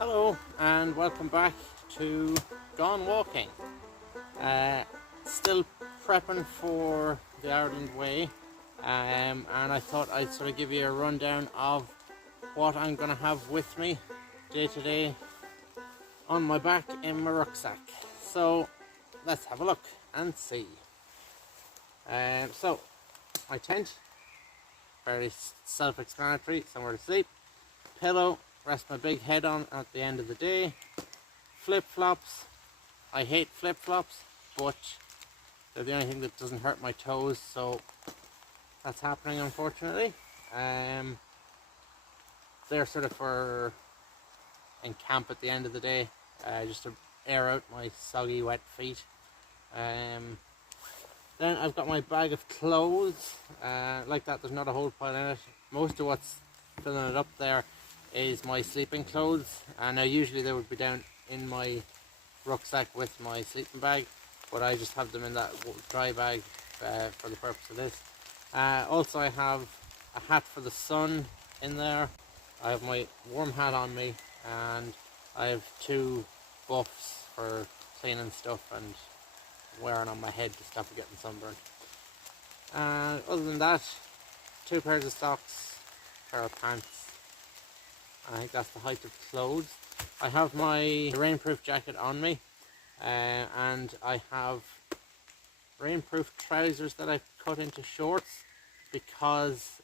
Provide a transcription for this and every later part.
Hello and welcome back to Gone Walking. Still prepping for the Ireland Way, and I thought I'd sort of give you a rundown of what I'm going to have with me day to day on my back in my rucksack. So let's have a look and see. So my tent, very self-explanatory, somewhere to sleep, pillow, rest my big head on at the end of the day, flip-flops. I hate flip-flops, but they're the only thing that doesn't hurt my toes, so that's happening unfortunately. They're sort of for in camp at the end of the day, just to air out my soggy wet feet. Then I've got my bag of clothes, like that. There's not a whole pile in it. Most of what's filling it up there is my sleeping clothes, and now usually they would be down in my rucksack with my sleeping bag, but I just have them in that dry bag for the purpose of this. Also I have a hat for the sun in there. I have my warm hat on me, and I have two buffs for cleaning stuff and wearing on my head to stop it getting sunburned. Other than that, two pairs of socks, pair of pants. I think that's the height of clothes. I have my rainproof jacket on me, and I have rainproof trousers that I've cut into shorts because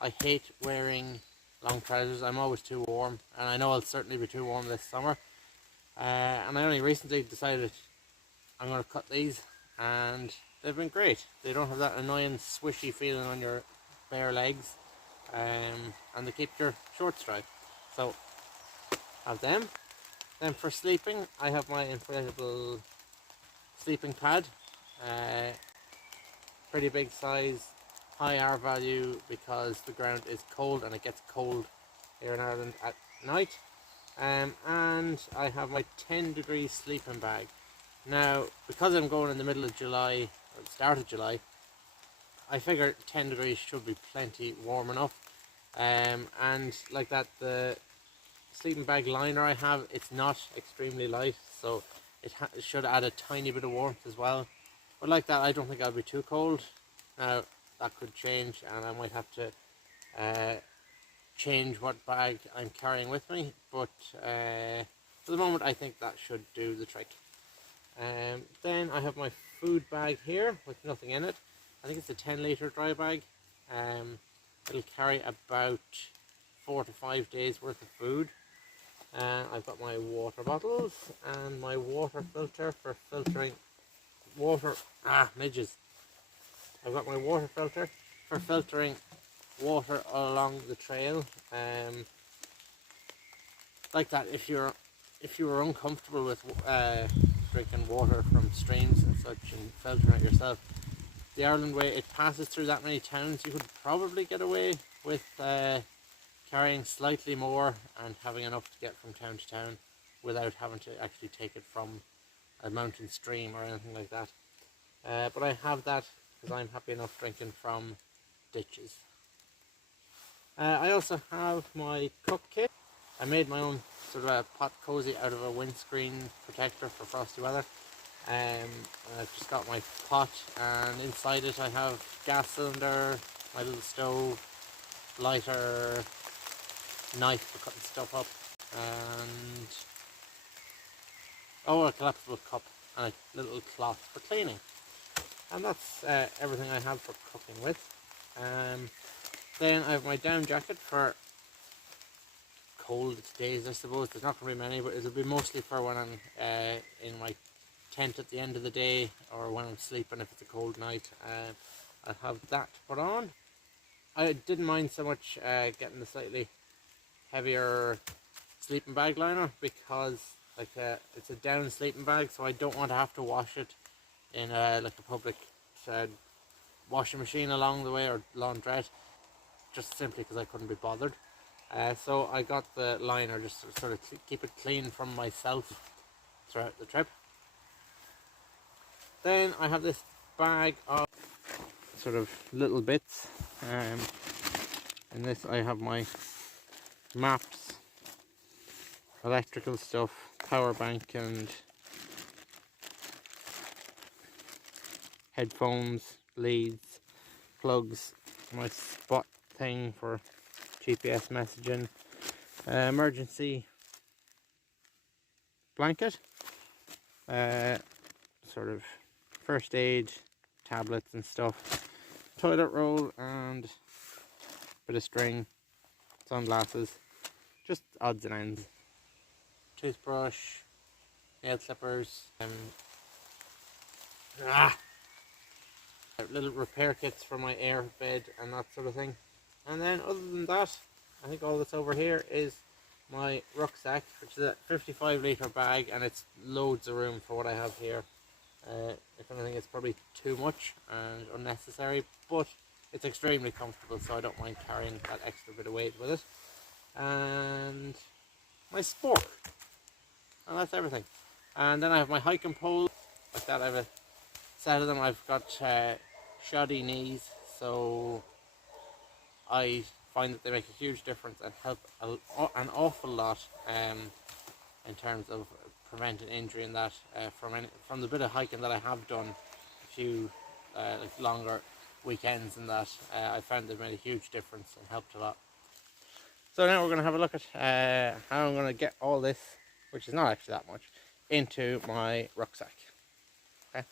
I hate wearing long trousers. I'm always too warm, and I know I'll certainly be too warm this summer. And I only recently decided I'm going to cut these, and they've been great. They don't have that annoying swishy feeling on your bare legs, and they keep your shorts dry. So have them. Then for sleeping, I have my inflatable sleeping pad. Pretty big size, high R value because the ground is cold and it gets cold here in Ireland at night. And I have my 10-degree sleeping bag. Now, because I'm going in the middle of July, or the start of July, I figure 10 degrees should be plenty warm enough. And like that, the sleeping bag liner I have, it's not extremely light, so it should add a tiny bit of warmth as well. But like that, I don't think I'll be too cold. Now, that could change, and I might have to change what bag I'm carrying with me, but for the moment I think that should do the trick. Then I have my food bag here with nothing in it. I think it's a 10-litre dry bag. It'll carry about 4 to 5 days worth of food. I've got my water bottles and my water filter for filtering water. Midges. I've got my water filter for filtering water along the trail. Like that, if you were uncomfortable with drinking water from streams and such and filtering it yourself, the Ireland Way, it passes through that many towns. You could probably get away with carrying slightly more and having enough to get from town to town without having to actually take it from a mountain stream or anything like that. But I have that because I'm happy enough drinking from ditches. I also have my cook kit. I made my own sort of a pot cozy out of a windscreen protector for frosty weather. I've just got my pot, and inside it I have gas cylinder, my little stove, lighter, knife for cutting stuff up, and a collapsible cup and a little cloth for cleaning. And that's everything I have for cooking with. Then I have my down jacket for cold days, I suppose. There's not going to be many, but it'll be mostly for when I'm in my tent at the end of the day, or when I'm sleeping if it's a cold night. I'll have that put on. I didn't mind so much getting the slightly heavier sleeping bag liner because it's a down sleeping bag, so I don't want to have to wash it in like a public washing machine along the way, or laundrette, just simply because I couldn't be bothered. So I got the liner just to sort of keep it clean from myself throughout the trip. Then I have this bag of sort of little bits. In this I have my maps, electrical stuff, power bank and headphones, leads, plugs, my spot thing for GPS messaging, emergency blanket, sort of first aid tablets and stuff, toilet roll and bit of string, sunglasses, just odds and ends, toothbrush, nail clippers, little repair kits for my air bed and that sort of thing. And then other than that, I think all that's over here is my rucksack, which is a 55 litre bag, and it's loads of room for what I have here. If anything, it's probably too much and unnecessary, but it's extremely comfortable, so I don't mind carrying that extra bit of weight with it. And my spork, and that's everything. And then I have my hiking pole, like that. I have a set of them. I've got shoddy knees, so I find that they make a huge difference and help an awful lot in terms of preventing injury and that from the bit of hiking that I have done, a few like longer weekends and that, I found they've made a huge difference and helped a lot. So now we're going to have a look at how I'm going to get all this, which is not actually that much, into my rucksack. Okay.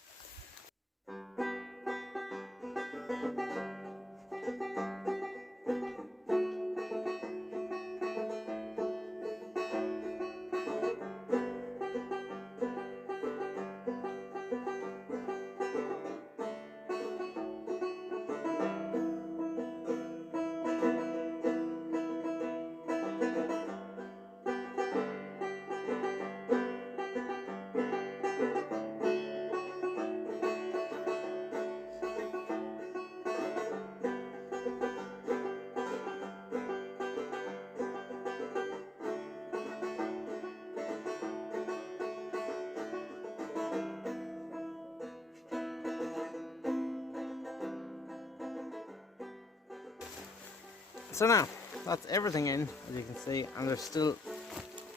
So now, that's everything in, as you can see, and there's still,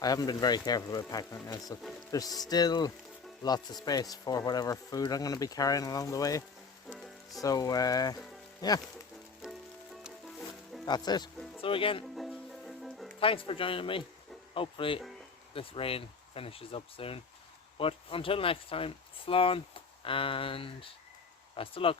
I haven't been very careful about packing it now, so there's still lots of space for whatever food I'm going to be carrying along the way. So, yeah, that's it. So again, thanks for joining me. Hopefully this rain finishes up soon. But until next time, slán and best of luck.